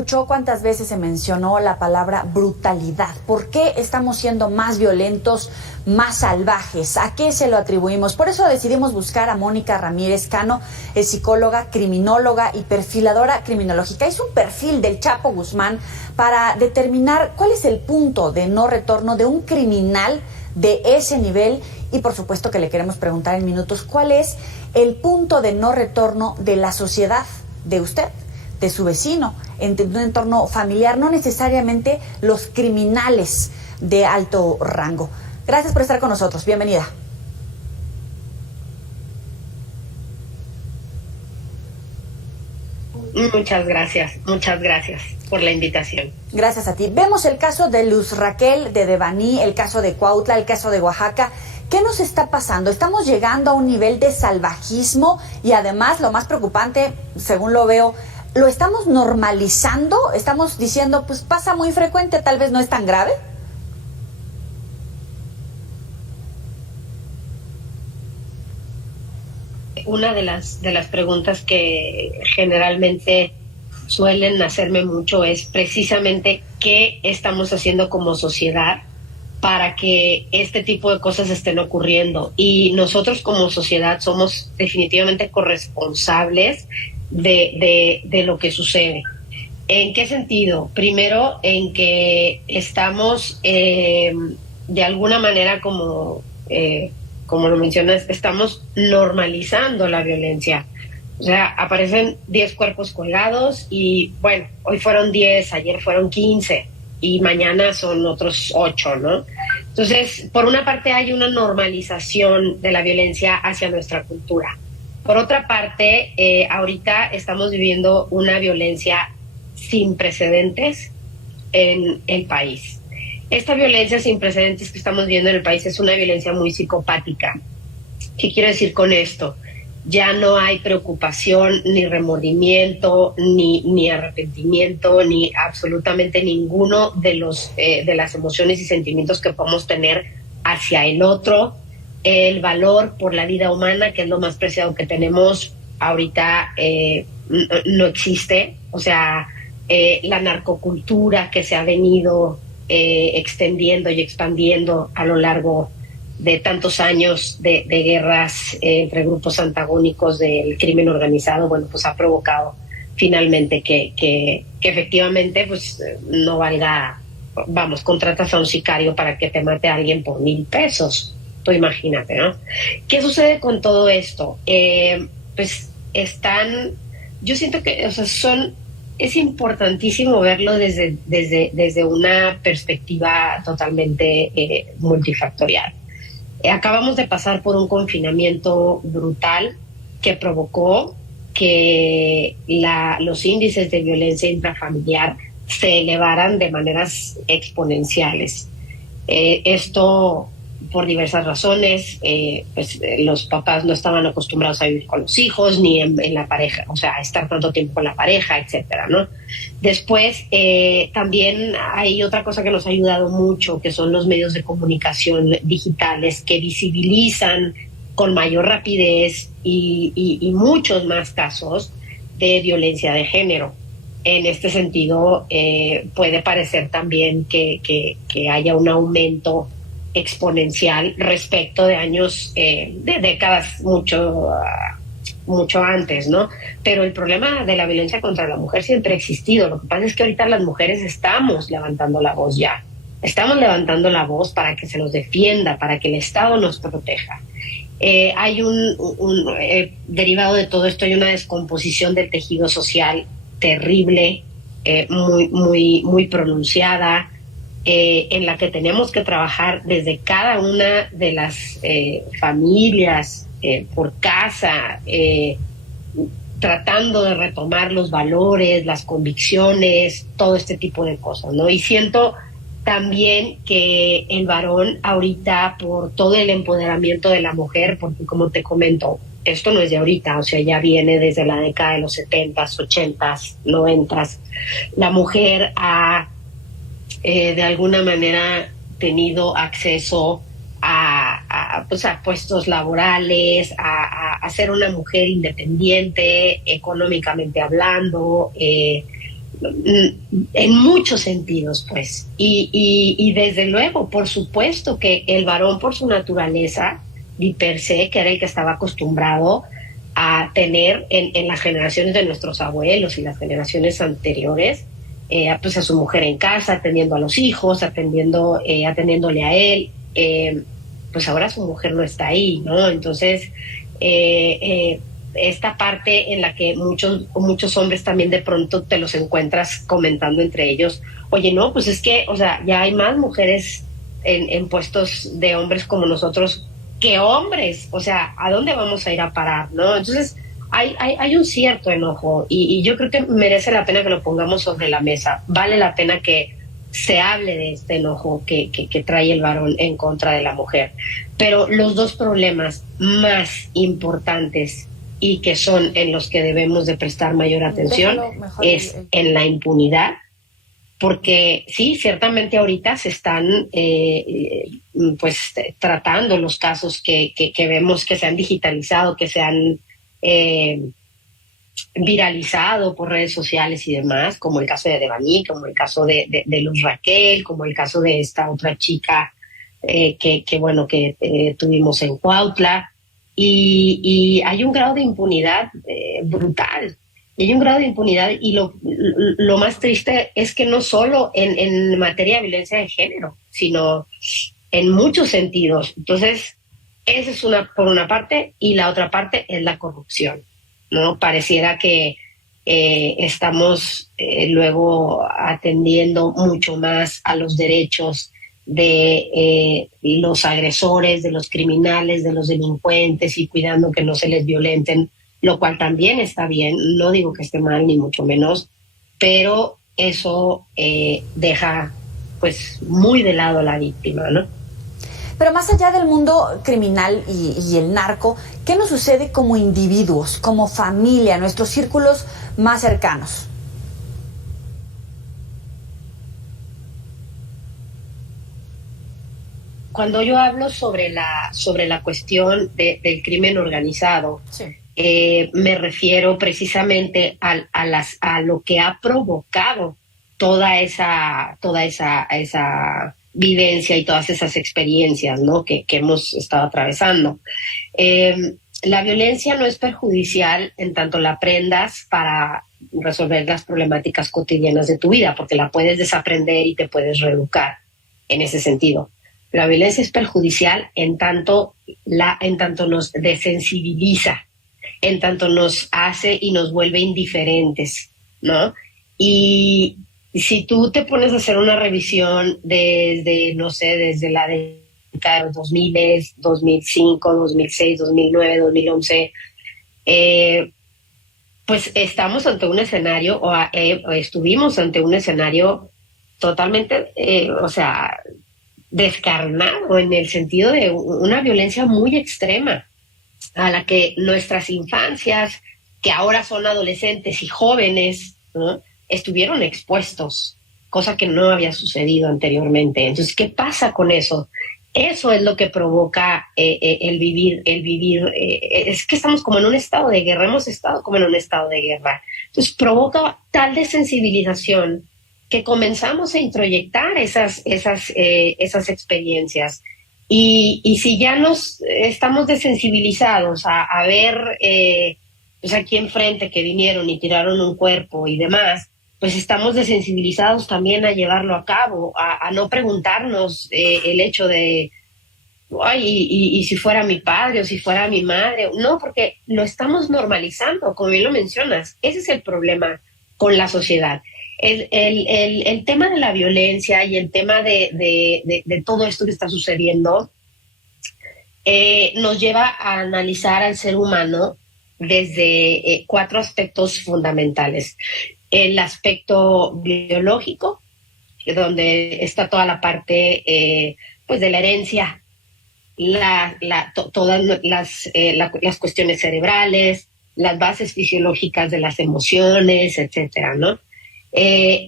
Escuchó cuántas veces se mencionó la palabra brutalidad. ¿Por qué estamos siendo más violentos, más salvajes? ¿A qué se lo atribuimos? Por eso decidimos buscar a Mónica Ramírez Cano, es psicóloga, criminóloga y perfiladora criminológica. Hizo un perfil del Chapo Guzmán para determinar cuál es el punto de no retorno de un criminal de ese nivel. Y por supuesto que le queremos preguntar en minutos cuál es el punto de no retorno de la sociedad, de usted, de su vecino, en un entorno familiar, no necesariamente los criminales de alto rango. Gracias por estar con nosotros. Bienvenida. Muchas gracias por la invitación. Gracias a ti. Vemos el caso de Luz Raquel, de Devani, el caso de Cuautla, el caso de Oaxaca. ¿Qué nos está pasando? Estamos llegando a un nivel de salvajismo y además, lo más preocupante, según lo veo, ¿lo estamos normalizando? ¿Estamos diciendo, pues pasa muy frecuente, tal vez no es tan grave? Una de las preguntas que generalmente suelen hacerme mucho es precisamente qué estamos haciendo como sociedad para que este tipo de cosas estén ocurriendo. Y nosotros como sociedad somos definitivamente corresponsables de lo que sucede. ¿En qué sentido? Primero, en que estamos de alguna manera, como lo mencionas, estamos normalizando la violencia. O sea, aparecen 10 cuerpos colgados y, bueno, hoy fueron 10, ayer fueron 15 y mañana son otros 8, ¿no? Entonces, por una parte hay una normalización de la violencia hacia nuestra cultura. Por otra parte, ahorita estamos viviendo una violencia sin precedentes en el país. Esta violencia sin precedentes que estamos viendo en el país es una violencia muy psicopática. ¿Qué quiero decir con esto? Ya no hay preocupación, ni remordimiento, ni arrepentimiento, ni absolutamente ninguno de las emociones y sentimientos que podemos tener hacia el otro. El valor por la vida humana, que es lo más preciado que tenemos ahorita, no existe. O sea, la narcocultura que se ha venido extendiendo y expandiendo a lo largo de tantos años de guerras entre grupos antagónicos del crimen organizado, bueno, pues ha provocado finalmente que efectivamente pues no valga, vamos, contratas a un sicario para que te mate a alguien por $1,000. Tú imagínate, ¿no? ¿Qué sucede con todo esto? Pues yo siento que, o sea, es importantísimo verlo desde una perspectiva totalmente multifactorial. Acabamos de pasar por un confinamiento brutal que provocó que los índices de violencia intrafamiliar se elevaran de maneras exponenciales. Esto por diversas razones, los papás no estaban acostumbrados a vivir con los hijos, ni en la pareja, o sea, estar tanto tiempo con la pareja, etcétera, ¿no? Después, también hay otra cosa que nos ha ayudado mucho, que son los medios de comunicación digitales que visibilizan con mayor rapidez y muchos más casos de violencia de género. En este sentido, puede parecer también que haya un aumento exponencial respecto de años, de décadas mucho antes, ¿no? Pero el problema de la violencia contra la mujer siempre ha existido. Lo que pasa es que ahorita las mujeres estamos levantando la voz ya. Estamos levantando la voz para que se nos defienda, para que el Estado nos proteja. Hay derivado de todo esto, hay una descomposición del tejido social terrible, muy pronunciada, en la que tenemos que trabajar desde cada una de las familias, por casa, tratando de retomar los valores, las convicciones, todo este tipo de cosas, ¿no? Y siento también que el varón ahorita, por todo el empoderamiento de la mujer, porque como te comento, esto no es de ahorita, o sea, ya viene desde la década de los 70s, 80s, 90s, la mujer ha de alguna manera tenido acceso a puestos laborales, a ser una mujer independiente, económicamente hablando, en muchos sentidos, pues. Y desde luego, por supuesto que el varón, por su naturaleza, y per se, que era el que estaba acostumbrado a tener en las generaciones de nuestros abuelos y las generaciones anteriores, pues a su mujer en casa, atendiendo a los hijos, atendiéndole a él, pues ahora su mujer no está ahí, ¿no? Entonces, esta parte en la que muchos hombres también de pronto te los encuentras comentando entre ellos, oye, no, pues es que, o sea, ya hay más mujeres en puestos de hombres como nosotros que hombres, o sea, ¿a dónde vamos a ir a parar, no? Entonces, hay un cierto enojo y yo creo que merece la pena que lo pongamos sobre la mesa. Vale la pena que se hable de este enojo que trae el varón en contra de la mujer. Pero los dos problemas más importantes y que son en los que debemos de prestar mayor atención es en la impunidad, porque sí, ciertamente ahorita se están pues tratando los casos que vemos que se han digitalizado, que se han viralizado por redes sociales y demás, como el caso de Devani, como el caso de Luz Raquel, como el caso de esta otra chica que tuvimos en Cuautla, y hay un grado de impunidad brutal. Y hay un grado de impunidad, y lo más triste es que no solo en materia de violencia de género, sino en muchos sentidos. Entonces, esa es por una parte, y la otra parte es la corrupción, ¿no? Pareciera que estamos luego atendiendo mucho más a los derechos de los agresores, de los criminales, de los delincuentes, y cuidando que no se les violenten, lo cual también está bien, no digo que esté mal ni mucho menos, pero eso deja pues muy de lado a la víctima, ¿no? Pero más allá del mundo criminal y el narco, ¿qué nos sucede como individuos, como familia, nuestros círculos más cercanos? Cuando yo hablo sobre la cuestión del crimen organizado, sí, me refiero precisamente a lo que ha provocado toda esa vivencia y todas esas experiencias, ¿no?, que hemos estado atravesando. La violencia no es perjudicial en tanto la aprendas para resolver las problemáticas cotidianas de tu vida, porque la puedes desaprender y te puedes reeducar en ese sentido. La violencia es perjudicial en tanto nos desensibiliza, en tanto nos hace y nos vuelve indiferentes, ¿no? Y si tú te pones a hacer una revisión desde la década de los 2000, 2005, 2006, 2009, 2011, pues estamos ante un escenario, o estuvimos ante un escenario totalmente, descarnado, en el sentido de una violencia muy extrema, a la que nuestras infancias, que ahora son adolescentes y jóvenes, ¿no?, estuvieron expuestos, cosa que no había sucedido anteriormente. Entonces, ¿qué pasa con eso? Eso es lo que provoca el vivir. Es que estamos como en un estado de guerra, hemos estado como en un estado de guerra. Entonces, provoca tal desensibilización que comenzamos a introyectar esas experiencias. Y si ya nos estamos desensibilizados a ver pues aquí enfrente que vinieron y tiraron un cuerpo y demás, pues estamos desensibilizados también a llevarlo a cabo, a no preguntarnos el hecho de, ay, y si fuera mi padre o si fuera mi madre. No, porque lo estamos normalizando, como bien lo mencionas. Ese es el problema con la sociedad. El tema de la violencia y el tema de todo esto que está sucediendo nos lleva a analizar al ser humano desde 4 aspectos fundamentales. El aspecto biológico, donde está toda la parte pues de la herencia, todas las cuestiones cerebrales, las bases fisiológicas de las emociones, etcétera, ¿no?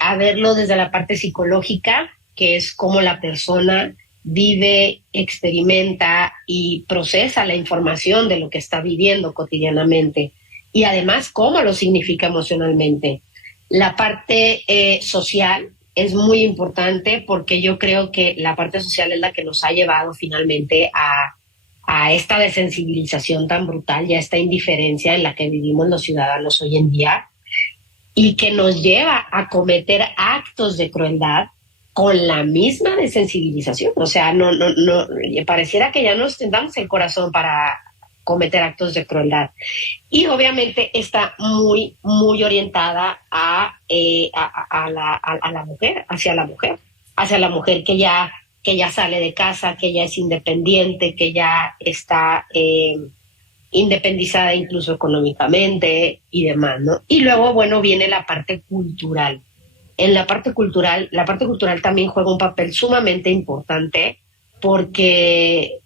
A verlo desde la parte psicológica, que es cómo la persona vive, experimenta y procesa la información de lo que está viviendo cotidianamente, y además cómo lo significa emocionalmente. La parte social es muy importante porque yo creo que la parte social es la que nos ha llevado finalmente a esta desensibilización tan brutal y a esta indiferencia en la que vivimos los ciudadanos hoy en día y que nos lleva a cometer actos de crueldad con la misma desensibilización. O sea, no, pareciera que ya nos tendamos el corazón para cometer actos de crueldad. Y obviamente está muy, muy orientada a la mujer, hacia la mujer que ya sale de casa, que ya es independiente, que ya está independizada incluso económicamente y demás, ¿no? Y luego, bueno, viene la parte cultural. En la parte cultural también juega un papel sumamente importante porque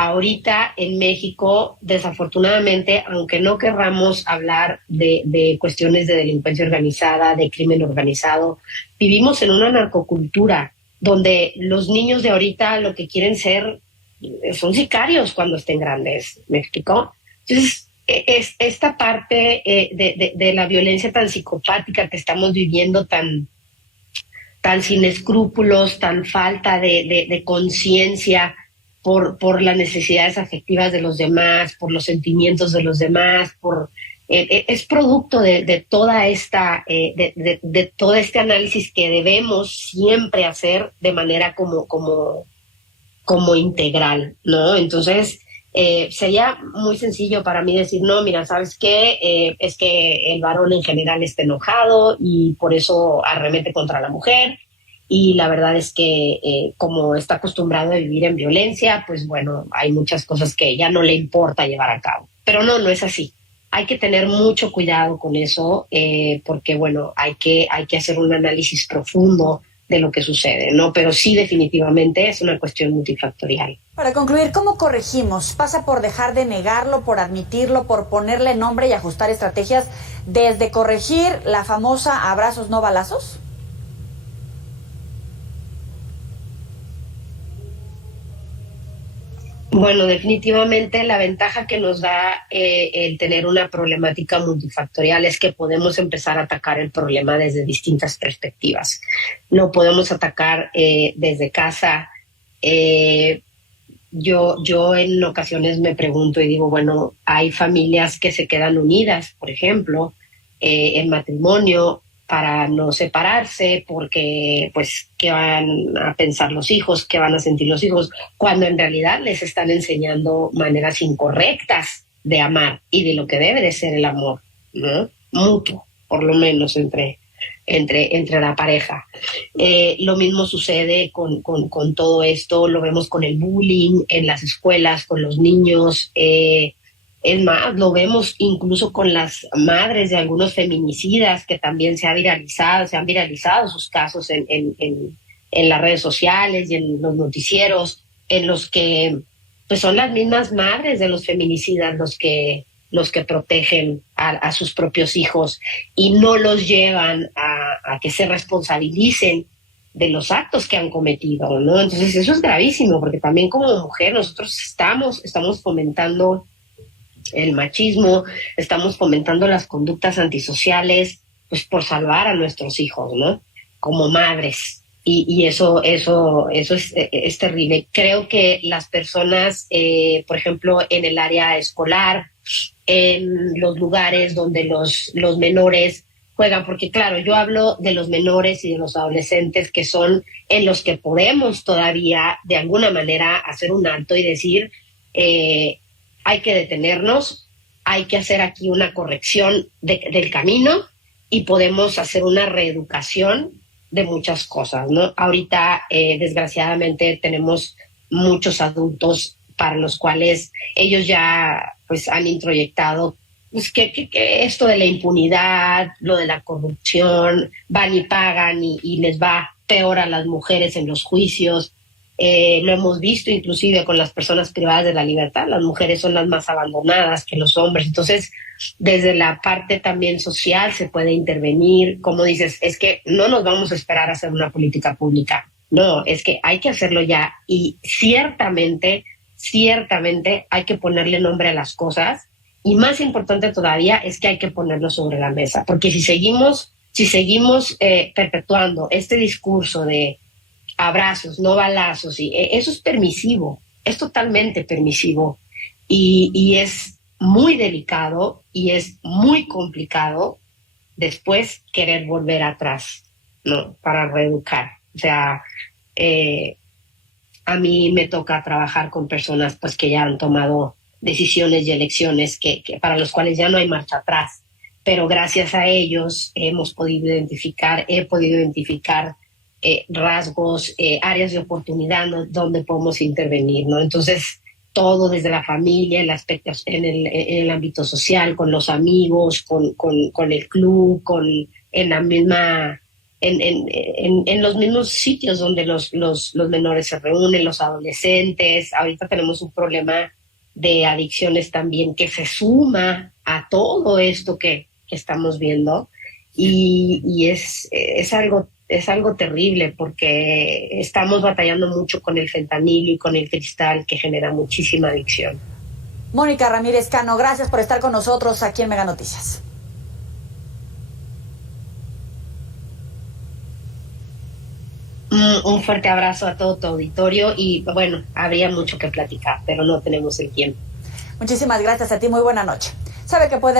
ahorita en México, desafortunadamente, aunque no querramos hablar de cuestiones de delincuencia organizada, de crimen organizado, vivimos en una narcocultura donde los niños de ahorita lo que quieren ser son sicarios cuando estén grandes, ¿me explicó? Entonces, esta parte de la violencia tan psicopática que estamos viviendo, tan sin escrúpulos, tan falta de conciencia por las necesidades afectivas de los demás, por los sentimientos de los demás, es producto de toda esta de todo este análisis que debemos siempre hacer de manera como integral, ¿no? Entonces, sería muy sencillo para mí decir, no, mira, ¿sabes qué? Es que el varón en general está enojado y por eso arremete contra la mujer. Y la verdad es que como está acostumbrado a vivir en violencia, pues bueno, hay muchas cosas que ya no le importa llevar a cabo. Pero no es así. Hay que tener mucho cuidado con eso porque, bueno, hay que hacer un análisis profundo de lo que sucede, ¿no? Pero sí, definitivamente es una cuestión multifactorial. Para concluir, ¿cómo corregimos? ¿Pasa por dejar de negarlo, por admitirlo, por ponerle nombre y ajustar estrategias desde corregir la famosa abrazos no balazos? Bueno, definitivamente la ventaja que nos da el tener una problemática multifactorial es que podemos empezar a atacar el problema desde distintas perspectivas. Lo podemos atacar desde casa. Yo en ocasiones me pregunto y digo, bueno, hay familias que se quedan unidas, por ejemplo, en matrimonio, para no separarse, porque pues qué van a pensar los hijos, qué van a sentir los hijos, cuando en realidad les están enseñando maneras incorrectas de amar y de lo que debe de ser el amor, ¿no? Mutuo, por lo menos entre la pareja. Lo mismo sucede con todo esto, lo vemos con el bullying en las escuelas, con los niños. Es más, lo vemos incluso con las madres de algunos feminicidas que también se han viralizado sus casos en las redes sociales y en los noticieros, en los que pues son las mismas madres de los feminicidas los que protegen a sus propios hijos y no los llevan a que se responsabilicen de los actos que han cometido, ¿no? Entonces eso es gravísimo porque también como mujer nosotros estamos fomentando el machismo, estamos fomentando las conductas antisociales, pues por salvar a nuestros hijos, ¿no? Como madres. Y eso es terrible. Creo que las personas, por ejemplo, en el área escolar, en los lugares donde los menores juegan, porque claro, yo hablo de los menores y de los adolescentes que son en los que podemos todavía de alguna manera hacer un alto y decir, hay que detenernos, hay que hacer aquí una corrección del camino y podemos hacer una reeducación de muchas cosas, ¿no? Ahorita, desgraciadamente, tenemos muchos adultos para los cuales ellos ya pues han introyectado pues, que esto de la impunidad, lo de la corrupción, van y pagan y les va peor a las mujeres en los juicios. Lo hemos visto inclusive con las personas privadas de la libertad, las mujeres son las más abandonadas que los hombres, entonces desde la parte también social se puede intervenir, como dices, es que no nos vamos a esperar a hacer una política pública, no, es que hay que hacerlo ya y ciertamente hay que ponerle nombre a las cosas Y más importante todavía es que hay que ponerlo sobre la mesa, porque si seguimos perpetuando este discurso de abrazos, no balazos, y eso es permisivo, es totalmente permisivo y es muy delicado y es muy complicado después querer volver atrás, ¿no? Para reeducar. O sea, a mí me toca trabajar con personas pues que ya han tomado decisiones y elecciones que para los cuales ya no hay marcha atrás, pero gracias a ellos he podido identificar rasgos, áreas de oportunidad, ¿no? Donde podemos intervenir, ¿no? Entonces, todo desde la familia, en el ámbito social, con los amigos, con el club, en los mismos sitios donde los menores se reúnen, los adolescentes. Ahorita tenemos un problema de adicciones también que se suma a todo esto que estamos viendo, y es algo terrible, porque estamos batallando mucho con el fentanilo y con el cristal, que genera muchísima adicción. Mónica Ramírez Cano, gracias por estar con nosotros aquí en Mega Noticias. Un fuerte abrazo a todo tu auditorio y bueno, habría mucho que platicar, pero no tenemos el tiempo. Muchísimas gracias a ti, muy buena noche. Sabe que puede